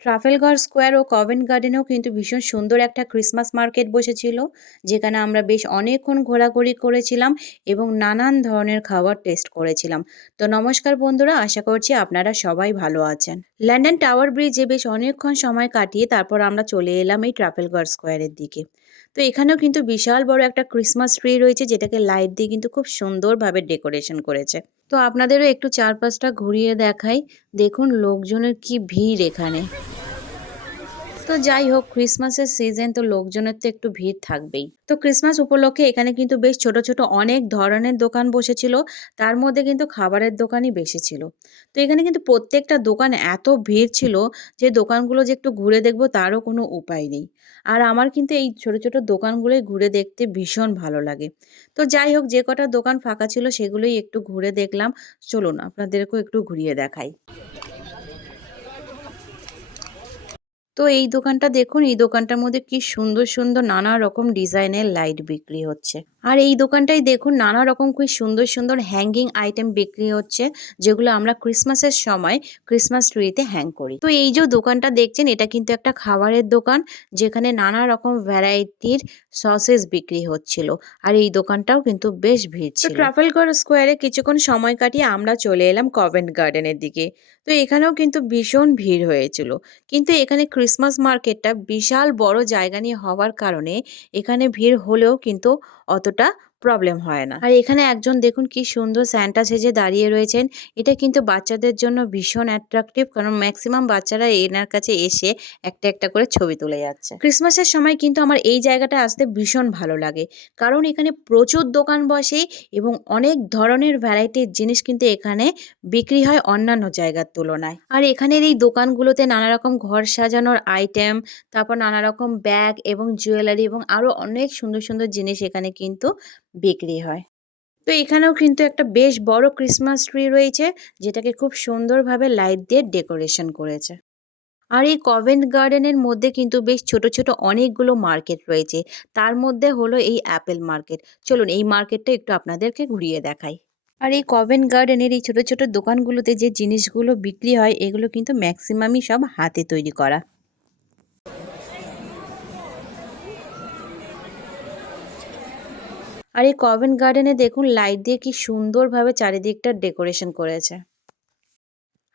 Trafalgar square ও Covent গার্ডেনেও কিন্তু ভীষণ সুন্দর একটা ক্রিসমাস মার্কেট বসেছিল, যেখানে আমরা বেশ অনেকক্ষণ ঘোরাঘুরি করেছিলাম এবং নানান ধরনের খাবার টেস্ট করেছিলাম। তো নমস্কার বন্ধুরা, আশা করছি আপনারা সবাই ভালো আছেন। লন্ডন টাওয়ার ব্রিজে বেশ অনেকক্ষণ সময় কাটিয়ে তারপর আমরা চলে এলাম এই ট্রাফালগার স্কোয়ারের দিকে। তো এখানেও কিন্তু বিশাল বড় একটা ক্রিসমাস ট্রি রয়েছে, যেটাকে লাইট দিয়ে কিন্তু খুব সুন্দরভাবে ডেকোরেশন করেছে। তো আপনাদেরও একটু চারপাশটা ঘুরিয়ে দেখাই। দেখুন লোকজনের কি ভিড় এখানে। তো যাই হোক, ক্রিসমাসের সিজন তো লোকজনের তো একটু ভিড় থাকবেই। তো ক্রিসমাস উপলক্ষে এখানে কিন্তু বেশ ছোট ছোট অনেক ধরনের দোকান বসেছিল। তার মধ্যে কিন্তু খাবারের দোকানই বেশি ছিল। তো এখানে কিন্তু প্রত্যেকটা দোকান এত ভিড় ছিল যে দোকানগুলো যে একটু ঘুরে দেখবো তারও কোনো উপায় নেই। আর আমার কিন্তু এই ছোট ছোট দোকানগুলোই ঘুরে দেখতে ভীষণ ভালো লাগে। তো যাই হোক, যে কটা দোকান ফাঁকা ছিল সেগুলোই একটু ঘুরে দেখলাম। চলুন আপনাদেরকেও একটু ঘুরিয়ে দেখাই। তো এই দোকানটা দেখুন, এই দোকানটার মধ্যে কি সুন্দর সুন্দর নানা রকম ডিজাইনের লাইট বিক্রি হচ্ছে। আর এই দোকানটাই দেখুন, নানা রকম কি সুন্দর সুন্দর হ্যাঙ্গিং আইটেম বিক্রি হচ্ছে, যেগুলো আমরা ক্রিসমাসের সময় ক্রিসমাস ট্রিতে হ্যাং করি। তো এই যে দোকানটা দেখছেন, এটা কিন্তু একটা খাবারের দোকান, যেখানে নানা রকম ভ্যারাইটির সসেস বিক্রি হচ্ছিল। আর এই দোকানটাও কিন্তু বেশ ভিড় ছিল। ট্রাফালগার স্কোয়ারে কিছুক্ষণ সময় কাটিয়ে আমরা চলে এলাম কভেন্ট গার্ডেনের দিকে। তো এখানেও কিন্তু ভীষণ ভিড় হয়েছিল। কিন্তু এখানে ক্রিসমাস মার্কেটটা বিশাল বড় জায়গা নিয়ে হওয়ার কারণে এখানে ভিড় হলেও কিন্তু অতটা প্রবলেম হয় না। আর এখানে একজন দেখুন কি সুন্দর স্যান্টা সেজে দাঁড়িয়ে রয়েছেন। এটা কিন্তু বাচ্চাদের জন্য ভীষণ অ্যাট্রাকটিভ, কারণ ম্যাক্সিমাম বাচ্চারা এনার কাছে এসে একটা একটা করে ছবি তুলে যাচ্ছে। ক্রিসমাসের সময় কিন্তু আমার এই জায়গাটা আসতে ভীষণ ভালো লাগে, কারণ এখানে প্রচুর দোকান বসে এবং অনেক ধরনের ভ্যারাইটির জিনিস কিন্তু এখানে বিক্রি হয় অন্যান্য জায়গার তুলনায়। আর এখানের এই দোকানগুলোতে নানা রকম ঘর সাজানোর আইটেম, তারপর নানা রকম ব্যাগ এবং জুয়েলারি এবং আরো অনেক সুন্দর সুন্দর জিনিস এখানে কিন্তু বিক্রি হয়। তো এখানেও কিন্তু একটা বেশ বড় ক্রিসমাস ট্রি রয়েছে, যেটাকে খুব সুন্দরভাবে লাইট দিয়ে ডেকোরেশন করেছে। আর এই কভেন্ট গার্ডেনের মধ্যে কিন্তু বেশ ছোট ছোট অনেকগুলো মার্কেট রয়েছে। তার মধ্যে হলো এই অ্যাপেল মার্কেট। চলুন এই মার্কেটটা একটু আপনাদেরকে ঘুরিয়ে দেখাই। আর এই কভেন্ট গার্ডেনের এই ছোট ছোট দোকানগুলোতে যে জিনিসগুলো বিক্রি হয়, এগুলো কিন্তু ম্যাক্সিমামই সব হাতে তৈরি করা। আর এই কভেন্ট গার্ডেনে দেখুন লাইট দিয়ে কি সুন্দরভাবে চারিদিকটা ডেকোরেশন করেছে।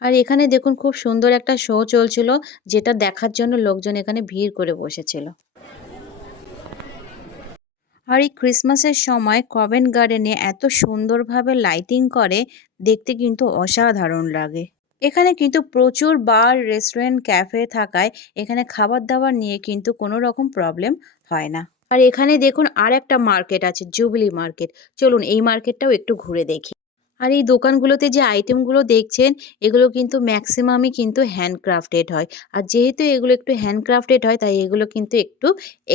আর এখানে দেখুন খুব সুন্দর একটা শো চলছিল, যেটা দেখার জন্য লোকজন এখানে ভিড় করে বসেছিল। আর এই ক্রিসমাসের সময় কভেন্ট গার্ডেনে এত সুন্দরভাবে লাইটিং করে, দেখতে কিন্তু অসাধারণ লাগে। এখানে কিন্তু প্রচুর বার, রেস্টুরেন্ট, ক্যাফে থাকায় এখানে খাবার দাবার নিয়ে কিন্তু কোনো রকম প্রবলেম হয় না। আর এখানে দেখুন আর একটা মার্কেট আছে, জুবিলি মার্কেট। চলুন এই মার্কেটটাও একটু ঘুরে দেখি। আর এই দোকানগুলোতে যে আইটেমগুলো দেখছেন, এগুলো কিন্তু ম্যাক্সিমামই কিন্তু হ্যান্ডক্রাফটেড হয়। আর যেহেতু এগুলো একটু হ্যান্ডক্রাফটেড হয়, তাই এগুলো কিন্তু একটু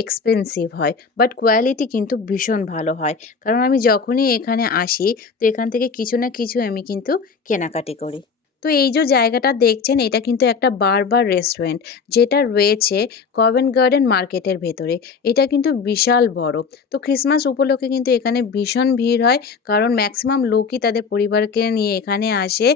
এক্সপেন্সিভ হয়, বাট কোয়ালিটি কিন্তু ভীষণ ভালো হয়। কারণ আমি যখনই এখানে আসি, তো এখান থেকে কিছু না কিছু আমি কিন্তু কেনাকাটি করি। তো এই যে জায়গাটা দেখছেন, এটা কিন্তু একটা বার বা রেস্টুরেন্ট, যেটা রয়েছে কভেন্ট গার্ডেন মার্কেটের ভেতরে। এটা কিন্তু বিশাল বড়। তো ক্রিসমাস উপলক্ষে কিন্তু এখানে ভীষণ ভিড় হয়, কারণ ম্যাক্সিমাম লোকই তাদের পরিবারকে নিয়ে এখানে আসে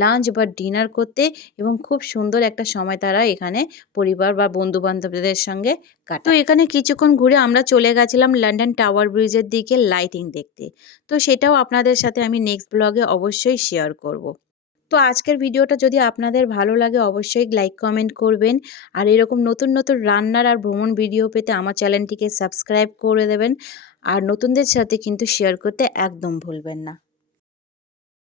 লাঞ্চ বা ডিনার করতে, এবং খুব সুন্দর একটা সময় তারা এখানে পরিবার বা বন্ধু বান্ধবদের সঙ্গে কাটায়। তো এখানে কিছুক্ষণ ঘুরে আমরা চলে গেছিলাম লন্ডন টাওয়ার ব্রিজের দিকে লাইটিং দেখতে। তো সেটাও আপনাদের সাথে আমি নেক্সট ব্লগে অবশ্যই শেয়ার করব। তো আজকের ভিডিওটা যদি আপনাদের ভালো লাগে, অবশ্যই লাইক কমেন্ট করবেন। আর এরকম নতুন নতুন রান্নার আর ভ্রমণ ভিডিও পেতে আমার চ্যানেলটিকে সাবস্ক্রাইব করে দেবেন। আর নতুনদের সাথে কিন্তু শেয়ার করতে একদম ভুলবেন না।